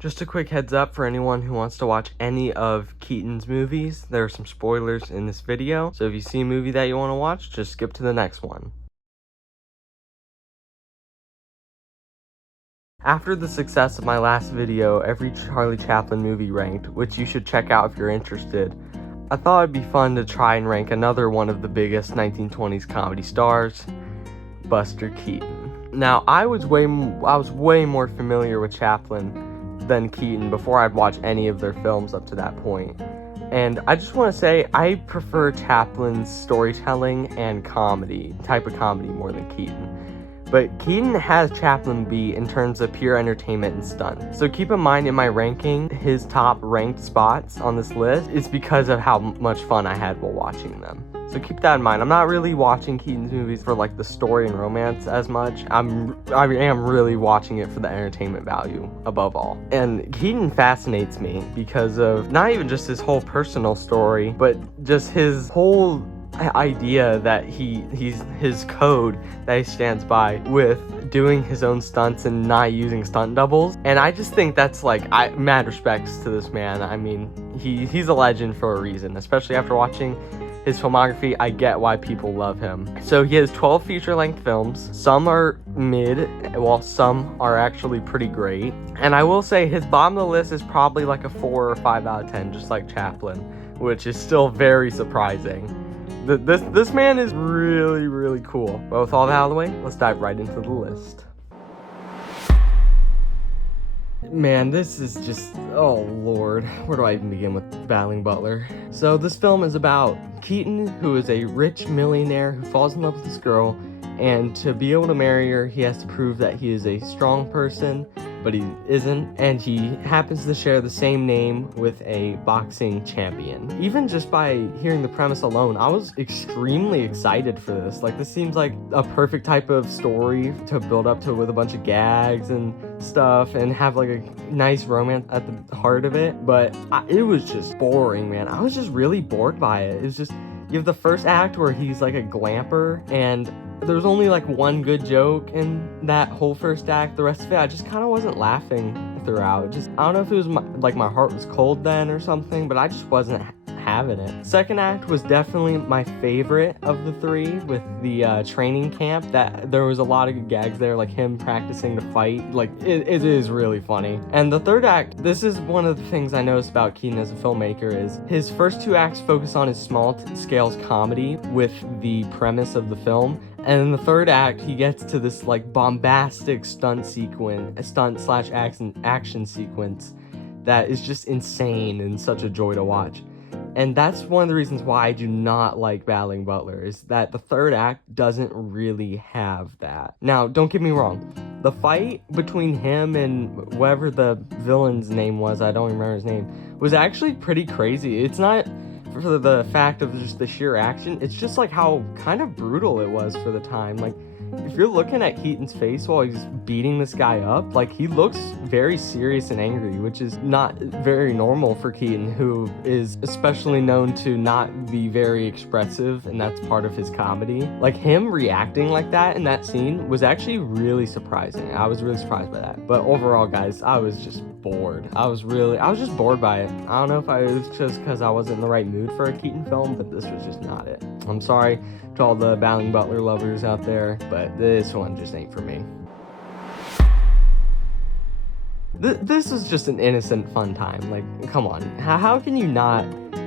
Just a quick heads up for anyone who wants to watch any of Keaton's movies. There are some spoilers in this video, so if you see a movie that you want to watch, just skip to the next one. After the success of my last video, every Charlie Chaplin movie ranked, which you should check out if you're interested, I thought it'd be fun to try and rank another one of the biggest 1920s comedy stars, Buster Keaton. Now, I was way more familiar with Chaplin than Keaton before I'd watched any of their films up to that point. And I just want to say, I prefer Chaplin's storytelling and type of comedy more than Keaton. But Keaton has Chaplin beat in terms of pure entertainment and stunt. So keep in mind in my ranking, his top ranked spots on this list is because of how much fun I had while watching them. So keep that in mind. I'm not really watching Keaton's movies for like the story and romance as much. I am really watching it for the entertainment value above all. And Keaton fascinates me because of not even just his whole personal story, but just his whole idea that he's his code that he stands by with doing his own stunts and not using stunt doubles. And I just think that's like, mad respects to this man. I mean, he's a legend for a reason, especially after watching his filmography. I get why people love him. So he has 12 feature-length films. Some are mid, while some are actually pretty great. And I will say his bottom of the list is probably like a 4 or 5 out of 10, just like Chaplin, which is still very surprising. This man is really, really cool. But with all that out of the way, let's dive right into the list. Man, this is just, oh lord, where do I even begin with Battling Butler? So this film is about Keaton, who is a rich millionaire who falls in love with this girl, and to be able to marry her, he has to prove that he is a strong person, but he isn't, and he happens to share the same name with a boxing champion. Even just by hearing the premise alone, I was extremely excited for this. Like, this seems like a perfect type of story to build up to with a bunch of gags and stuff and have like a nice romance at the heart of it, but it was just boring, man. I was just really bored by it. It was just, you have the first act where he's like a glamper, and there's only like one good joke in that whole first act. The rest of it, I just kind of wasn't laughing throughout. Just, I don't know if it was my heart was cold then or something, but I just wasn't having it. Second act was definitely my favorite of the three, with the training camp. That there was a lot of good gags there, like him practicing to fight. Like, it is really funny. And the third act, this is one of the things I noticed about Keaton as a filmmaker, is his first two acts focus on his small scale comedy with the premise of the film. And in the third act, he gets to this like bombastic stunt slash action sequence that is just insane and such a joy to watch. And that's one of the reasons why I do not like Battling Butler, is that the third act doesn't really have that. Now, don't get me wrong. The fight between him and whatever the villain's name was, I don't remember his name, was actually pretty crazy. It's not for the fact of just the sheer action, it's just like how kind of brutal it was for the time. Like, if you're looking at Keaton's face while he's beating this guy up, like, he looks very serious and angry, which is not very normal for Keaton, who is especially known to not be very expressive, and that's part of his comedy. Like, him reacting like that in that scene was actually really surprising. I was really surprised by that. But overall, guys, I was just bored. I was just bored by it. I don't know if it was just because I wasn't in the right mood for a Keaton film, but this was just not it. I'm sorry to all the Battling Butler lovers out there, but this one just ain't for me. This is just an innocent fun time. Like, come on, how can you not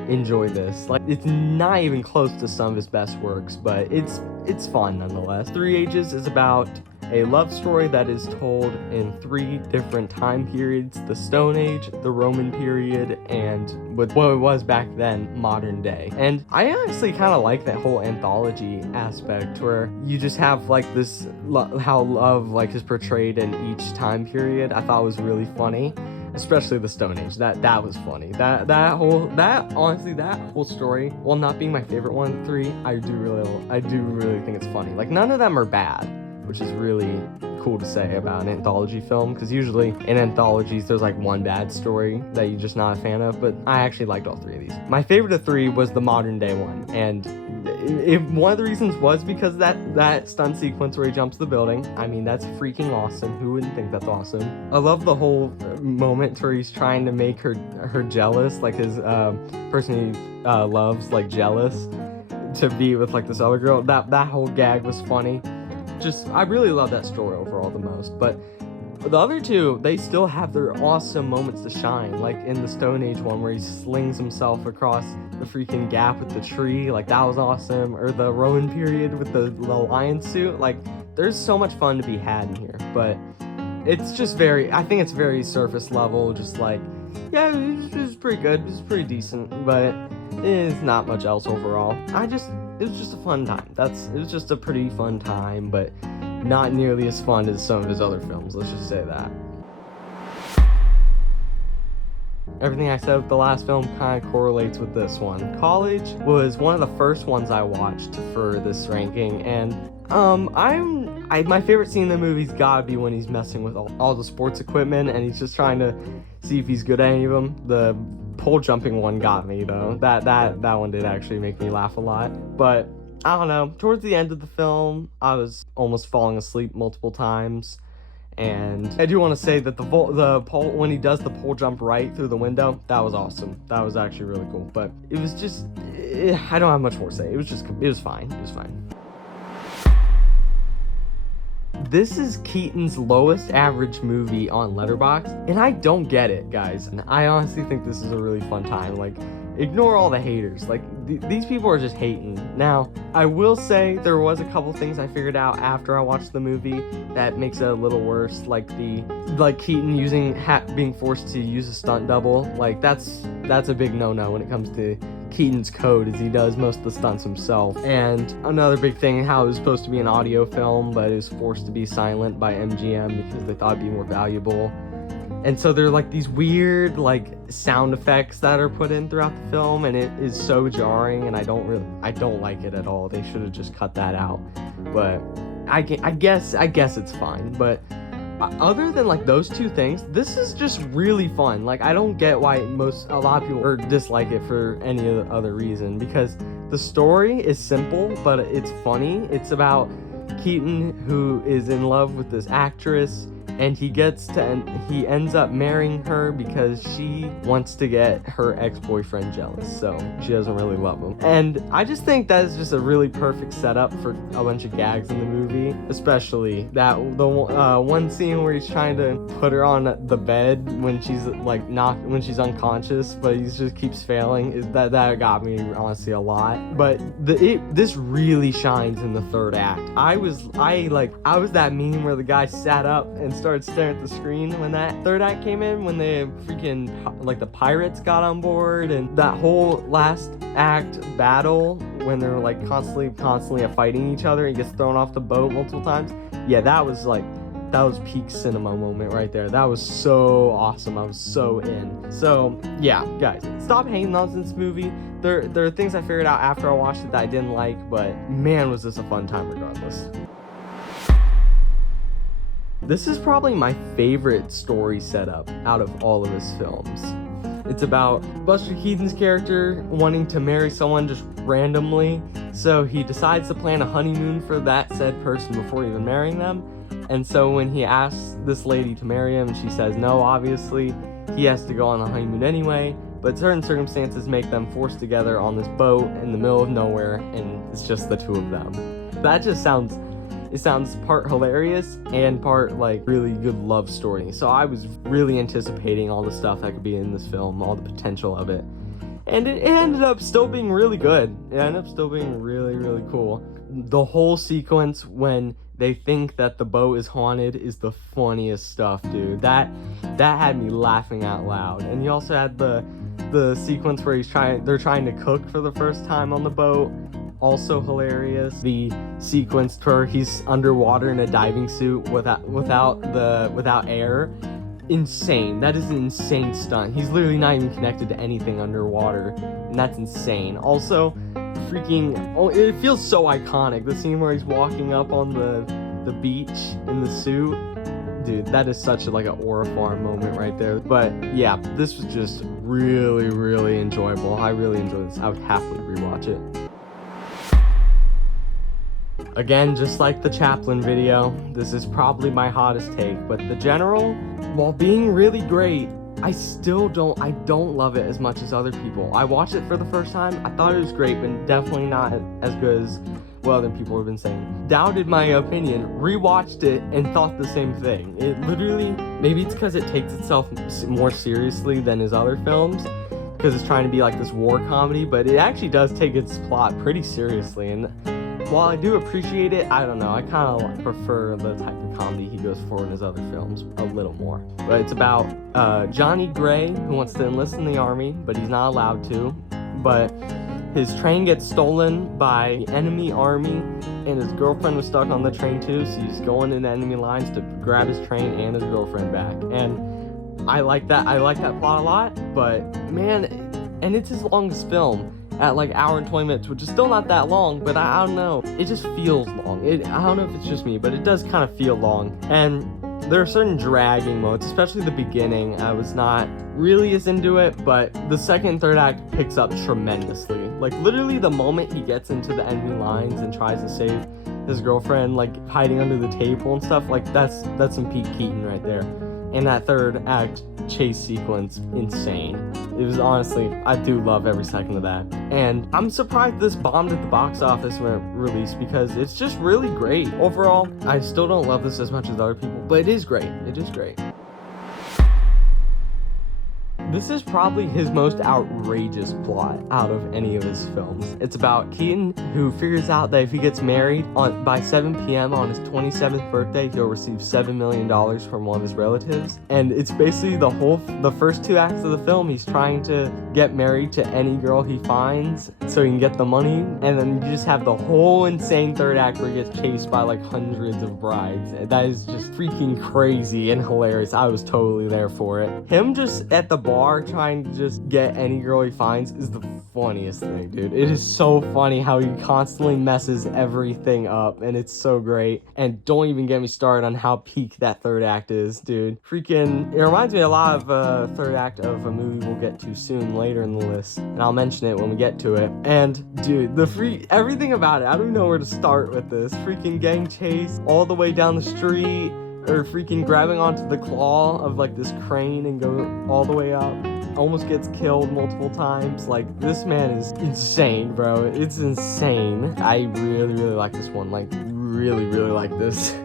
enjoy this? Like, it's not even close to some of his best works, but it's fun nonetheless. Three Ages is about a love story that is told in 3 different time periods: the Stone Age, the Roman period, and with what it was back then, modern day. And I honestly kind of like that whole anthology aspect, where you just have like this how love like is portrayed in each time period. I thought was really funny, especially the Stone Age. That was funny. That whole story, while not being my favorite one of the 3, I do really think it's funny. Like, none of them are bad, which is really cool to say about an anthology film, because usually in anthologies there's like one bad story that you're just not a fan of, but I actually liked all three of these. My favorite of three was the modern day one, and one of the reasons was because that stunt sequence where he jumps the building. I mean, that's freaking awesome. Who wouldn't think that's awesome? I love the whole moment where he's trying to make her jealous, like his person he loves, like, jealous to be with like this other girl. That whole gag was funny. Just, I really love that story overall the most. But the other two, they still have their awesome moments to shine, like in the Stone Age one where he slings himself across the freaking gap with the tree. Like, that was awesome. Or the Roman period with the lion suit. Like, there's so much fun to be had in here, but it's just I think it's very surface level, just like, yeah, it was pretty good, it was pretty decent, but it's not much else overall. It was just a fun time. It was just a pretty fun time, but not nearly as fun as some of his other films, let's just say that. Everything I said with the last film kind of correlates with this one. College was one of the first ones I watched for this ranking, and my favorite scene in the movie's gotta be when he's messing with all the sports equipment and he's just trying to see if he's good at any of them. The pole jumping one got me though. That one did actually make me laugh a lot. But I don't know, towards the end of the film, I was almost falling asleep multiple times. And I do want to say that the pole, when he does the pole jump right through the window, that was awesome. That was actually really cool. But it was just, I don't have much more to say. It was fine. It was fine. This is Keaton's lowest average movie on Letterboxd, and I don't get it, guys. And I honestly think this is a really fun time. Like, ignore all the haters. Like, these people are just hating. Now, I will say there was a couple things I figured out after I watched the movie that makes it a little worse, like Keaton being forced to use a stunt double. Like, that's a big no-no when it comes to Keaton's code, is he does most of the stunts himself. And another big thing, how it was supposed to be an audio film, but it was forced to be silent by MGM because they thought it'd be more valuable. And so there are like these weird like sound effects that are put in throughout the film, and it is so jarring, and I don't like it at all. They should have just cut that out. But I guess it's fine. But other than like those two things, this is just really fun. Like, I don't get why a lot of people dislike it for any other reason, because the story is simple, but it's funny. It's about Keaton, who is in love with this actress, and he ends up marrying her because she wants to get her ex-boyfriend jealous, so she doesn't really love him. And I just think that is just a really perfect setup for a bunch of gags in the movie, especially the one scene where he's trying to put her on the bed when she's when she's unconscious, but he just keeps failing. That got me honestly a lot. But this really shines in the third act. I was that meme where the guy sat up and started staring at the screen when that third act came in, when the freaking the pirates got on board, and that whole last act battle when they're like constantly fighting each other and he gets thrown off the boat multiple times. Yeah, that was peak cinema moment right there. That was so awesome. I was so in. So yeah, guys, stop hating on this movie. There are things I figured out after I watched it that I didn't like, but man, was this a fun time regardless. This is probably my favorite story setup out of all of his films. It's about Buster Keaton's character wanting to marry someone just randomly, so he decides to plan a honeymoon for that said person before even marrying them. And so when he asks this lady to marry him, she says no, obviously. He has to go on the honeymoon anyway, but certain circumstances make them forced together on this boat in the middle of nowhere, and it's just the two of them. That just sounds part hilarious and part like really good love story. So I was really anticipating all the stuff that could be in this film, all the potential of it. And it ended up still being really good. It ended up still being really, really cool. The whole sequence when they think that the boat is haunted is the funniest stuff, dude. That had me laughing out loud. And you also had the sequence where they're trying to cook for the first time on the boat. Also hilarious. The sequence where he's underwater in a diving suit without air. Insane. That is an insane stunt. He's literally not even connected to anything underwater, and that's insane. Also, it feels so iconic. The scene where he's walking up on the beach in the suit. Dude, that is such like an Orifar moment right there. But yeah, this was just really, really enjoyable. I really enjoyed this. I would happily rewatch it. Again, just like the Chaplin video, this is probably my hottest take, but The General, while being really great, I don't love it as much as other people. I watched it for the first time, I thought it was great, but definitely not as good as what other people have been saying. Doubted my opinion, rewatched it, and thought the same thing. It literally, maybe it's because it takes itself more seriously than his other films, because it's trying to be like this war comedy, but it actually does take its plot pretty seriously, and while I do appreciate it, I don't know, I kind of prefer the type of comedy he goes for in his other films a little more. But it's about Johnny Gray, who wants to enlist in the army, but he's not allowed to. But his train gets stolen by the enemy army, and his girlfriend was stuck on the train too, so he's going into enemy lines to grab his train and his girlfriend back. And I like that plot a lot, but man, and it's his longest film at like hour and 20 minutes, which is still not that long, but I don't know, it just feels long. I don't know if it's just me, but it does kind of feel long. And there are certain dragging moments, especially the beginning. I was not really as into it, but the second and third act picks up tremendously. Like literally the moment he gets into the enemy lines and tries to save his girlfriend, like hiding under the table and stuff, like that's some Pete Keaton right there. And that third act chase sequence, insane. It was honestly, I do love every second of that. And I'm surprised this bombed at the box office when it released, because it's just really great. Overall, I still don't love this as much as other people, but it is great. It is great. This is probably his most outrageous plot out of any of his films. It's about Keaton, who figures out that if he gets married by 7 p.m. on his 27th birthday, he'll receive $7 million from one of his relatives. And it's basically the first 2 acts of the film, he's trying to get married to any girl he finds so he can get the money. And then you just have the whole insane third act where he gets chased by like hundreds of brides. That is just freaking crazy and hilarious. I was totally there for it. Him just at the bar trying to just get any girl he finds is the funniest thing, dude. It is so funny how he constantly messes everything up, and it's so great. And don't even get me started on how peak that third act is, dude. Freaking, it reminds me a lot of third act of a movie we'll get to soon later in the list, and I'll mention it when we get to it. And dude, everything about it, I don't even know where to start with this. Freaking gang chase all the way down the street, or freaking grabbing onto the claw of like this crane and go all the way up, almost gets killed multiple times. Like, this man is insane, bro. It's insane. I really, really like this one. Like, really, really like this.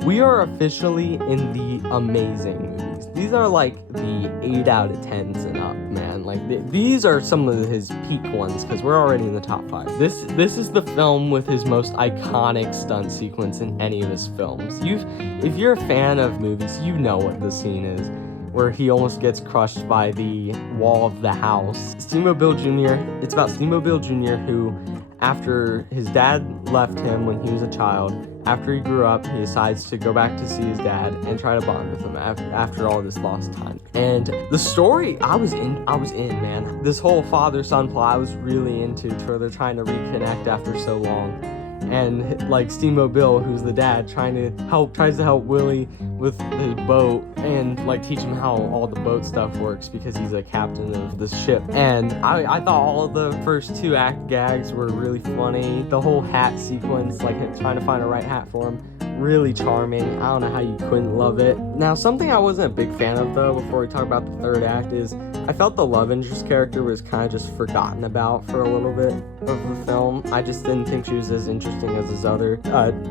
We are officially in the amazing movies. These are like the 8 out of 10s and up, man. Like these are some of his peak ones, because we're already in the top 5. This is the film with his most iconic stunt sequence in any of his films. If you're a fan of movies, you know what the scene is, where he almost gets crushed by the wall of the house. Steamboat Bill Jr., it's about Steamboat Bill Jr., who, after his dad left him when he was a child, after he grew up, he decides to go back to see his dad and try to bond with him after all this lost time. And the story, I was in, man. This whole father-son plot I was really into, where they're trying to reconnect after so long. And like Steamboat Bill, who's the dad, tries to help Willie with his boat and like teach him how all the boat stuff works, because he's a captain of this ship. And I thought all of the first 2 act gags were really funny. The whole hat sequence, like trying to find a right hat for him, really charming. I don't know how you couldn't love it. Now, something I wasn't a big fan of though, before we talk about the third act, is I felt the love interest character was kind of just forgotten about for a little bit of the film. I just didn't think she was as interesting as his other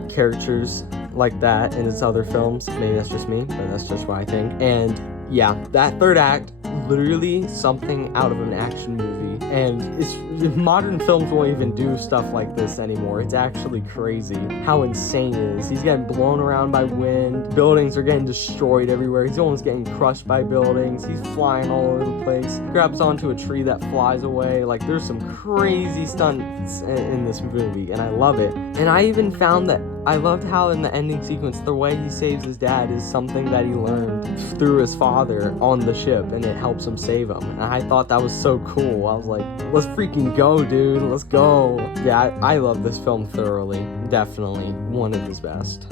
characters like that in his other films. Maybe that's just me, but that's just what I think. And yeah, that third act, literally something out of an action movie. And modern films won't even do stuff like this anymore. It's actually crazy how insane it is. He's getting blown around by wind. Buildings are getting destroyed everywhere. He's almost getting crushed by buildings. He's flying all over the place. Grabs onto a tree that flies away. Like, there's some crazy stunts in this movie, and I love it. And I even found that I loved how in the ending sequence, the way he saves his dad is something that he learned through his father on the ship, and it helps him save him. And I thought that was so cool. I was like, let's freaking go, dude. Let's go. Yeah, I love this film thoroughly. Definitely one of his best.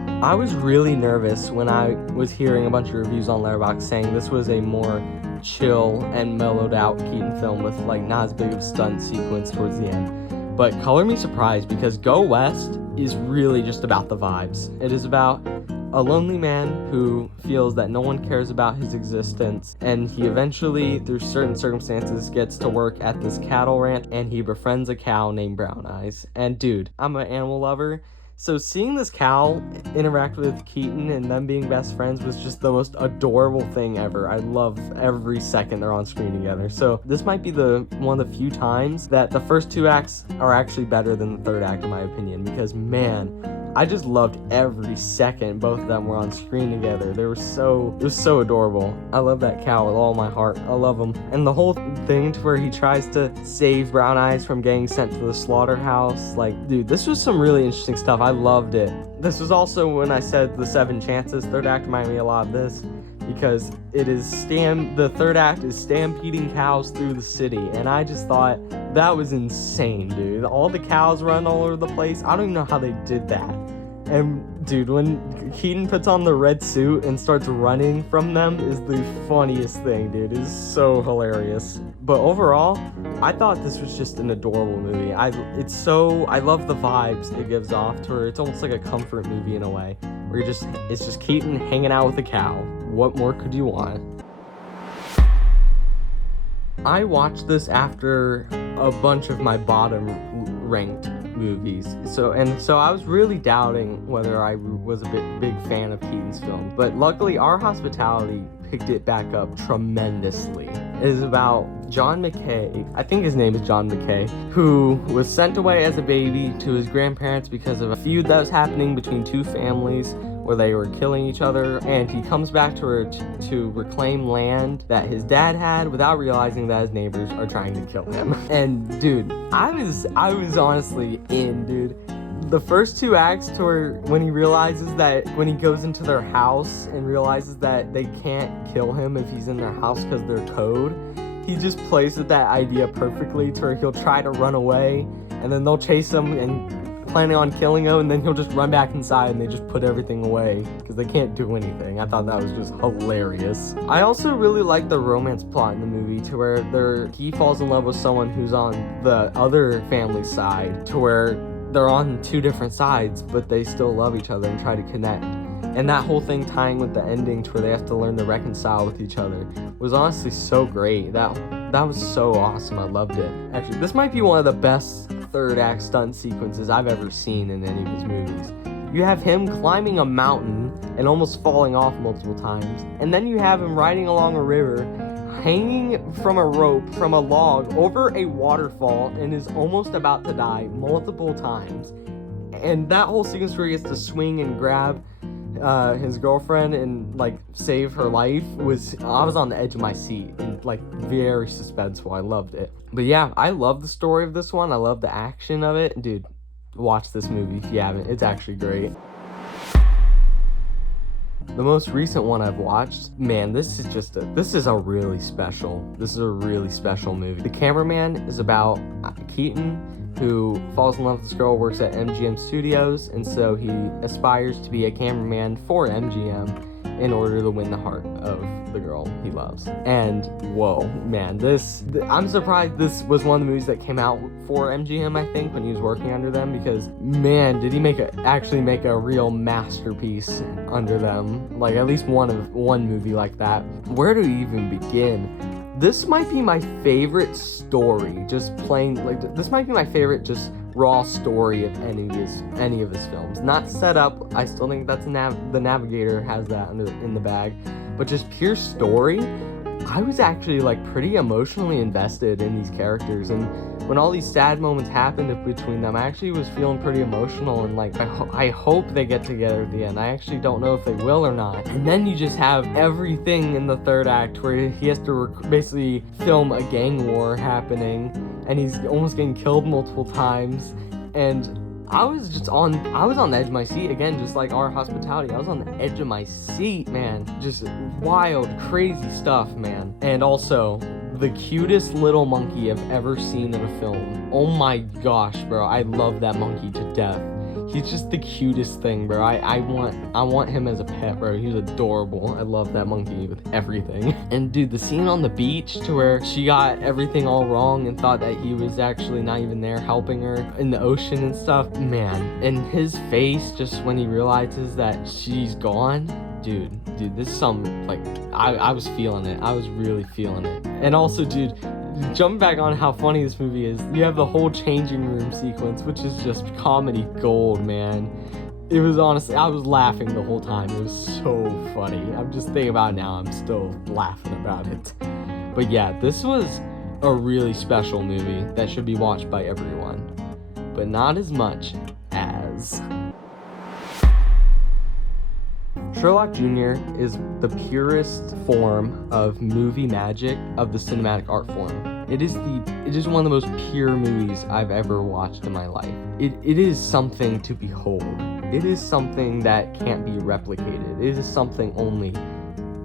I was really nervous when I was hearing a bunch of reviews on Letterboxd saying this was a more chill and mellowed out Keaton film with like not as big of a stunt sequence towards the end. But color me surprised, because Go West is really just about the vibes. It is about a lonely man who feels that no one cares about his existence, and he eventually, through certain circumstances, gets to work at this cattle ranch, and he befriends a cow named Brown Eyes. And dude, I'm an animal lover, so seeing this cow interact with Keaton and them being best friends was just the most adorable thing ever. I love every second they're on screen together. So this might be one of the few times that the first two acts are actually better than the third act, in my opinion, because man, I just loved every second both of them were on screen together. It was so adorable. I love that cow with all my heart. I love him. And the whole thing to where he tries to save Brown Eyes from getting sent to the slaughterhouse. Like, dude, this was some really interesting stuff. I loved it. This was also when I said the 7 chances. Third act reminded me a lot of this, because the third act is stampeding cows through the city, and I just thought that was insane, dude. All the cows run all over the place. I don't even know how they did that. And dude, when Keaton puts on the red suit and starts running from them is the funniest thing, dude. It is so hilarious. But overall, I thought this was just an adorable movie. I love the vibes it gives off to where it's almost like a comfort movie in a way, where it's just Keaton hanging out with a cow. What more could you want? I watched this after a bunch of my bottom ranked movies, so I was really doubting whether I was a big fan of Keaton's film, but luckily Our Hospitality picked it back up tremendously. It is about John McKay, I think his name is John McKay, who was sent away as a baby to his grandparents because of a feud that was happening between two families where they were killing each other, and he comes back to reclaim land that his dad had without realizing that his neighbors are trying to kill him. And dude, I was honestly in, dude. The first 2 acts to where when he realizes that when he goes into their house and realizes that they can't kill him if he's in their house because they're code, he just plays with that idea perfectly to where he'll try to run away and then they'll chase him and planning on killing him, and then he'll just run back inside and they just put everything away because they can't do anything. I thought that was just hilarious. I also really like the romance plot in the movie to where he falls in love with someone who's on the other family side, to where they're on 2 different sides but they still love each other and try to connect. And that whole thing tying with the ending to where they have to learn to reconcile with each other was honestly so great. That was so awesome. I loved it. Actually, this might be one of the best third act stunt sequences I've ever seen in any of his movies. You have him climbing a mountain and almost falling off multiple times, and then you have him riding along a river, hanging from a rope from a log over a waterfall, and is almost about to die multiple times. And that whole sequence where he gets to swing and grab his girlfriend and like save her life I was on the edge of my seat and like very suspenseful. I loved it. But yeah, I love the story of this one. I love the action of it. Dude, watch this movie if you haven't. It's actually great. The most recent one I've watched, man, this is a really special movie. The Cameraman is about Keaton, who falls in love with this girl, works at MGM Studios, and so he aspires to be a cameraman for MGM in order to win the heart of the girl he loves. And whoa, man, I'm surprised this was one of the movies that came out for MGM, I think, when he was working under them, because man, did he actually make a real masterpiece under them. Like at least one movie like that. Where do we even begin? This might be my favorite story, this might be my favorite just raw story of any of his films. Not set up, I still think that's the Navigator has that in the bag, but just pure story. I was actually like pretty emotionally invested in these characters, and when all these sad moments happened between them, I actually was feeling pretty emotional, and like I hope they get together at the end. I actually don't know if they will or not. And then you just have everything in the third act where he has to basically film a gang war happening, and he's almost getting killed multiple times. And I was on the edge of my seat again, just like Our Hospitality. I was on the edge of my seat, man. Just wild, crazy stuff, man. And also, the cutest little monkey I've ever seen in a film. Oh my gosh, bro. I love that monkey to death. He's just the cutest thing, bro. I want him as a pet, bro. He's adorable. I love that monkey with everything. And dude, the scene on the beach to where she got everything all wrong and thought that he was actually not even there helping her in the ocean and stuff, man. And his face just when he realizes that she's gone, dude, this is some, like, I was feeling it. I was really feeling it. And also, dude, jumping back on how funny this movie is, you have the whole changing room sequence, which is just comedy gold, man. It was honestly, I was laughing the whole time. It was so funny. I'm just thinking about it now, I'm still laughing about it. But yeah, this was a really special movie that should be watched by everyone, but not as much as... Sherlock Jr. is the purest form of movie magic of the cinematic art form. It is one of the most pure movies I've ever watched in my life. It is something to behold. It is something that can't be replicated. It is something only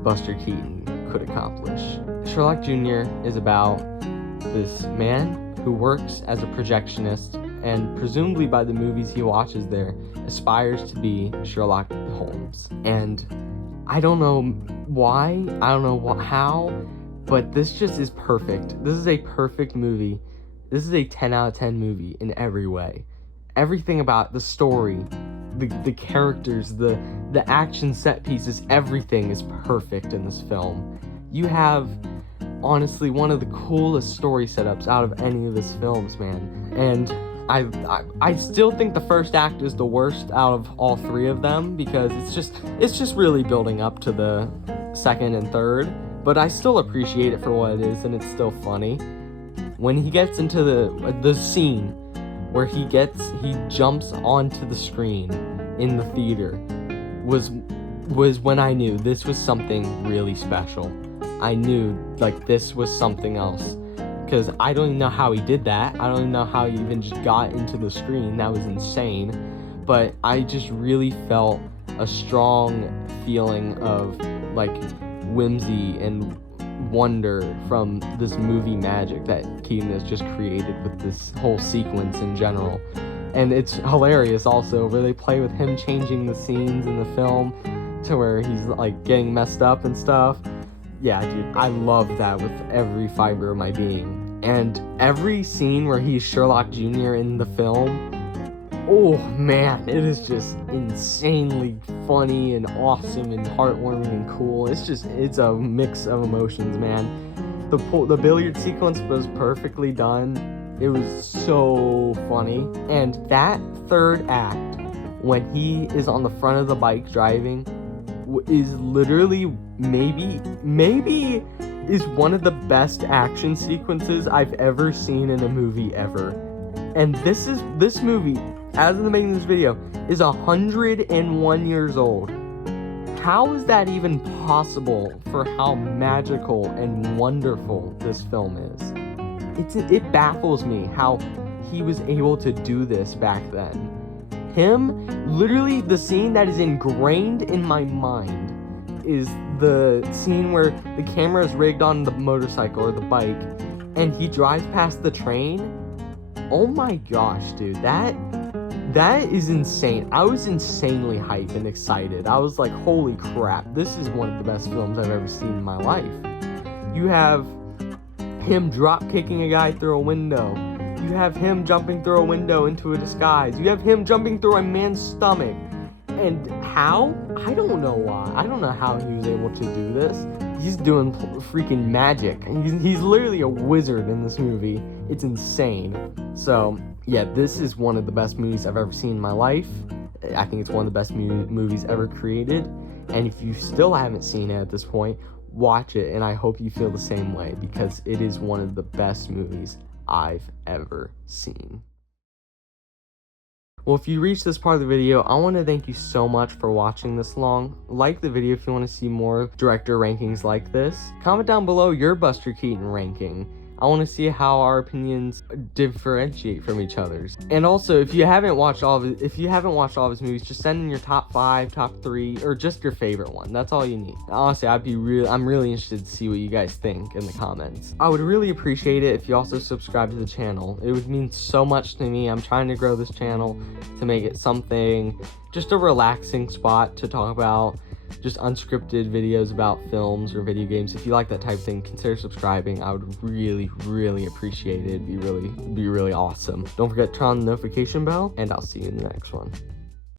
Buster Keaton could accomplish. Sherlock Jr. is about this man who works as a projectionist and presumably by the movies he watches there, aspires to be Sherlock Holmes. And I don't know why, I don't know how, but this just is perfect. This is a perfect movie. This is a 10 out of 10 movie in every way. Everything about the story, the characters, the action set pieces, everything is perfect in this film. You have honestly one of the coolest story setups out of any of his films, man. And I still think the first act is the worst out of all three of them because it's just really building up to the second and third, but I still appreciate it for what it is and it's still funny. When he gets into the scene where he jumps onto the screen in the theater was when I knew this was something really special. I knew like this was something else. Because I don't even know how he did that. I don't even know how he even just got into the screen. That was insane. But I just really felt a strong feeling of like whimsy and wonder from this movie magic that Keaton has just created with this whole sequence in general. And it's hilarious also where they play with him changing the scenes in the film to where he's like getting messed up and stuff. Yeah, dude, I love that with every fiber of my being. And every scene where he's Sherlock Jr. in the film, oh man, it is just insanely funny and awesome and heartwarming and cool. It's a mix of emotions, man. The billiard sequence was perfectly done. It was so funny. And that third act, when he is on the front of the bike driving, is literally maybe is one of the best action sequences I've ever seen in a movie ever. And this movie, as in the making of this video, is 101 years old. How is that even possible for how magical and wonderful this film is? It baffles me how he was able to do this back then. Literally the scene that is ingrained in my mind is the scene where the camera is rigged on the motorcycle or the bike and he drives past the train. Oh my gosh, dude, that is insane. I was insanely hyped and excited. I was like, holy crap, this is one of the best films I've ever seen in my life. You have him drop kicking a guy through a window. You have him jumping through a window into a disguise. You have him jumping through a man's stomach. And how? I don't know why. I don't know how he was able to do this. He's doing freaking magic. He's literally a wizard in this movie. It's insane. So, yeah, this is one of the best movies I've ever seen in my life. I think it's one of the best movies ever created. And if you still haven't seen it at this point, watch it. And I hope you feel the same way because it is one of the best movies I've ever seen. Well, if you reached this part of the video, I want to thank you so much for watching this long. Like the video if you want to see more director rankings like this. Comment down below your Buster Keaton ranking. I want to see how our opinions differentiate from each other's. And also, if you haven't watched all of his movies, just send in your top 5, top 3, or just your favorite one. That's all you need. Honestly, I'm really interested to see what you guys think in the comments. I would really appreciate it if you also subscribe to the channel. It would mean so much to me. I'm trying to grow this channel to make it something, just a relaxing spot to talk about, just unscripted videos about films or video games. If you like that type of thing, consider subscribing. I would really appreciate it. It'd be really awesome. Don't forget to turn on the notification bell, and I'll see you in the next one.